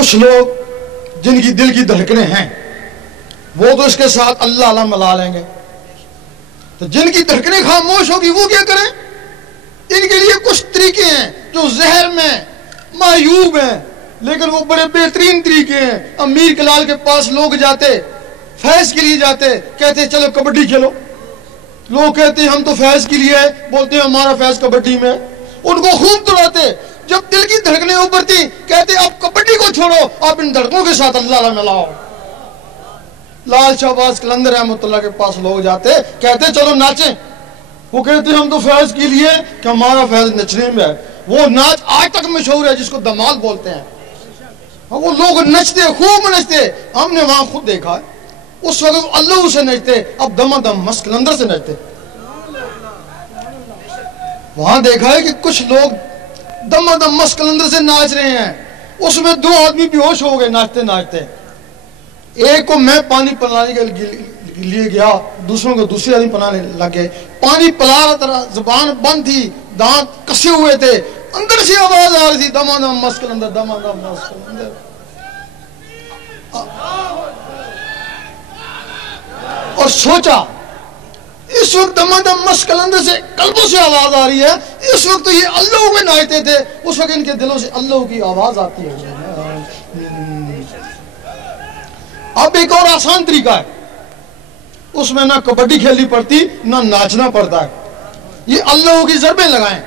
کچھ لوگ جن کی دل کی دھڑکنیں ہیں وہ تو اس کے ساتھ اللہ اللہ ملا لیں گے، تو جن کی دھڑکنیں خاموش ہوگی وہ کیا کریں؟ ان کے لیے کچھ طریقے ہیں جو زہر میں معیوب ہیں، لیکن وہ بڑے بہترین طریقے ہیں۔ امیر کلال کے پاس لوگ جاتے، فیض کے لیے جاتے، کہتے چلو کبڈی کھیلو، لوگ کہتے ہم تو فیض کے لیے آئے، بولتے ہیں ہمارا فیض کبڈی میں، ان کو خوب دوڑاتے۔ جب دل کی دھڑکنیں ابھرتی کہتے اب کبڈی کو چھوڑو، آپ ان دھڑکنوں کے ساتھ اللہ اللہ ملاؤ۔ لال شہباز قلندر رحمۃ اللہ کے پاس لوگ جاتے، کہتے چلو ناچیں، وہ کہتے ہم تو فیض کے لیے کہ ہمارا فیض نچنے میں ہے۔ وہ ناچ آج تک مشہور ہے جس کو دمال بولتے ہیں، وہ لوگ نچتے، خوب نچتے، ہم نے وہاں خود دیکھا ہے۔ اس وقت اللہ سے نچتے، اب دم دم مست قلندر سے نچتے۔ وہاں دیکھا ہے کہ کچھ لوگ دم دم مست قلندر سے ناچ رہے ہیں، اس میں 2 آدمی بے ہوش ہو گئے ناچتے ناچتے۔ ایک کو میں پانی پلانے کے لیے گیا، دوسروں کو دوسرے آدمی پلانے لگے، پانی پلا رہا تھا، زبان بند تھی، دانت کسے ہوئے تھے، اندر سے آواز آ رہی تھی دم دم مست قلندر، دم دم مست قلندر۔ اور سوچا اس وقت دم دم مست قلندر سے قلبوں سے آواز آ رہی ہے، اس وقت تو یہ اللہ میں ناچتے تھے، اس وقت ان کے دلوں سے اللہ کی آواز آتی ہے۔ اب ایک اور آسان طریقہ ہے، اس میں نہ کبڈی کھیلنی پڑتی نہ ناچنا پڑتا ہے، یہ اللہ کی ضربیں لگائیں،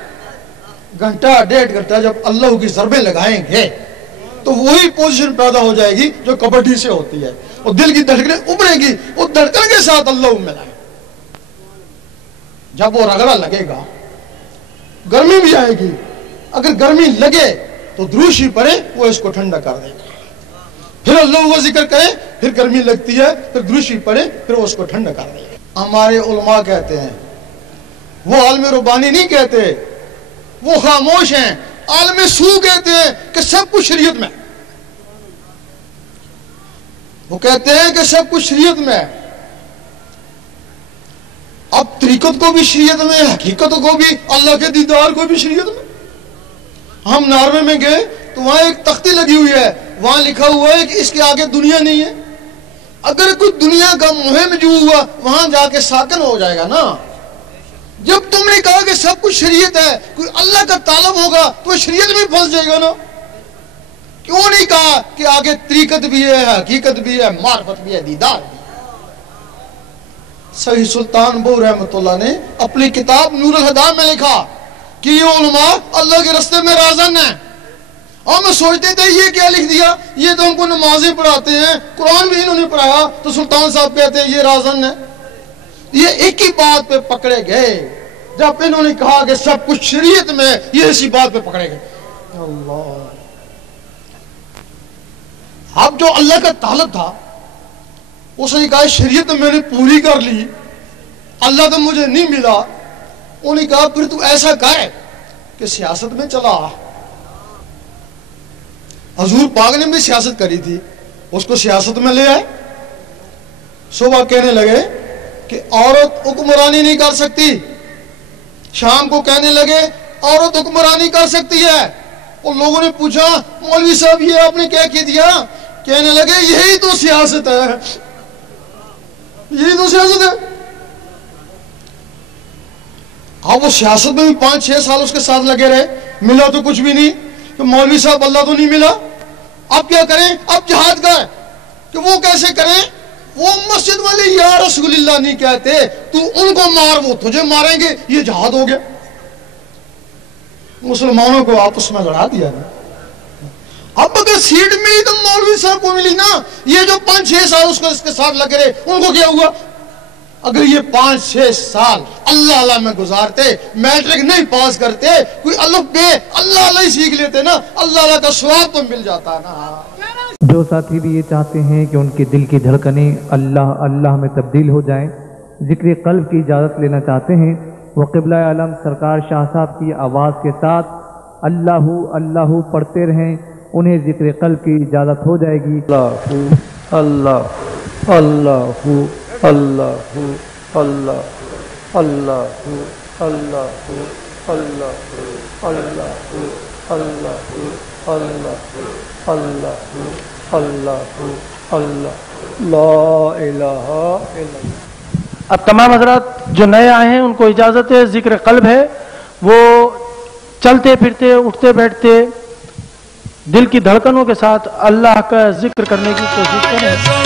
گھنٹہ 1.5 گھنٹہ جب اللہ کی ضربیں لگائیں گے تو وہی پوزیشن پیدا ہو جائے گی جو کبڈی سے ہوتی ہے، اور دل کی دھڑکنیں ابھریں گی، وہ دھڑکن کے ساتھ اللہ ملائیں۔ جب وہ رگڑا لگے گا گرمی بھی آئے گی، اگر گرمی لگے تو دروشی پڑے، وہ اس کو ٹھنڈا کر دے گا، پھر اللہ کا ذکر کرے، پھر گرمی لگتی ہے، پھر دروشی پڑے، پھر وہ اس کو ٹھنڈا کر دے گا۔ ہمارے علماء کہتے ہیں، وہ عالم ربانی نہیں کہتے، وہ خاموش ہیں، عالم سو کہتے ہیں کہ سب کچھ شریعت میں، وہ کہتے ہیں کہ سب کچھ شریعت میں ہے۔ اب طریقت کو بھی شریعت میں، حقیقت کو بھی، اللہ کے دیدار کو بھی شریعت میں۔ ہم ناروے میں گئے تو وہاں ایک تختی لگی ہوئی ہے، وہاں لکھا ہوا ہے کہ اس کے آگے دنیا نہیں ہے۔ اگر کوئی دنیا کا مہم جو ہوا وہاں جا کے ساکن ہو جائے گا نا۔ جب تم نے کہا کہ سب کچھ شریعت ہے، کوئی اللہ کا طالب ہوگا تو شریعت میں پھنس جائے گا نا۔ کیوں نہیں کہا کہ آگے طریقت بھی ہے، حقیقت بھی ہے، معرفت بھی ہے، دیدار بھی ہے۔ سید سلطان بو رحمۃ اللہ نے اپنی کتاب نور الہدیٰ میں لکھا کہ یہ علماء اللہ کے راستے میں رازن ہیں۔ ہم سوچتے تھے یہ کیا لکھ دیا، یہ تو ہم کو نمازیں پڑھاتے ہیں، قرآن بھی انہوں نے پڑھایا، تو سلطان صاحب کہتے ہیں یہ رازن ہے۔ یہ ایک ہی بات پہ پکڑے گئے، جب انہوں نے کہا کہ سب کچھ شریعت میں، یہ اسی بات پہ پکڑے گئے۔ اللہ، اب جو اللہ کا طالب تھا اس نے کہا شریعت میں نے پوری کر لی، اللہ تو مجھے نہیں ملا۔ انہوں نے کہا پھر تو ایسا کر کہ سیاست میں چلا۔ حضور پاک نے بھی سیاست کری تھی، اس کو سیاست میں لے آئے۔ صبح کہنے لگے کہ عورت حکمرانی نہیں کر سکتی، شام کو کہنے لگے عورت حکمرانی کر سکتی ہے۔ اور لوگوں نے پوچھا مولوی صاحب یہ آپ نے کیا کہہ دیا؟ کہنے لگے یہی تو سیاست ہے، یہی تو سیاست ہے۔ اب وہ سیاست میں بھی 5-6 سال اس کے ساتھ لگے رہے، ملا تو کچھ بھی نہیں، کہ مولوی صاحب اللہ تو نہیں ملا، اب کیا کریں؟ اب جہاد کا ہے کہ وہ کیسے کریں؟ وہ مسجد والے یا رسول اللہ نہیں کہتے، تو ان کو مار، وہ تجھے ماریں گے، یہ جہاد ہو گیا۔ مسلمانوں کو آپس میں لڑا دیا نا۔ اب اگر سیٹ ملی تو مولوی صاحب کو ملی نا، یہ جو 5-6 سال اس کے ساتھ لگے رہے ان کو کیا ہوا؟ اگر یہ 5-6 سال اللہ اللہ میں گزارتے، میٹرک نہیں پاس کرتے، کوئی الف بے اللہ اللہ ہی سیکھ لیتے نا، اللہ اللہ کا ثواب تو مل جاتا نا۔ جو ساتھی بھی یہ چاہتے ہیں کہ ان کے دل کی دھڑکنیں اللہ اللہ میں تبدیل ہو جائیں، ذکر قلب کی اجازت لینا چاہتے ہیں، وہ قبلہ عالم سرکار شاہ صاحب کی آواز کے ساتھ اللہ اللہ پڑھتے رہیں، انہیں ذکر قلب کی اجازت ہو جائے گی۔ اللہ اللہ اللہ اللہ اللہ اللہ اللہ اللہ اللہ اللہ اللہ اللہ اللہ اللہ لا الہ الا اللہ۔ اب تمام حضرات جو نئے آئے ہیں ان کو اجازت ہے، ذکر قلب ہے، وہ چلتے پھرتے اٹھتے بیٹھتے دل کی دھڑکنوں کے ساتھ اللہ کا ذکر کرنے کی کوشش کریں۔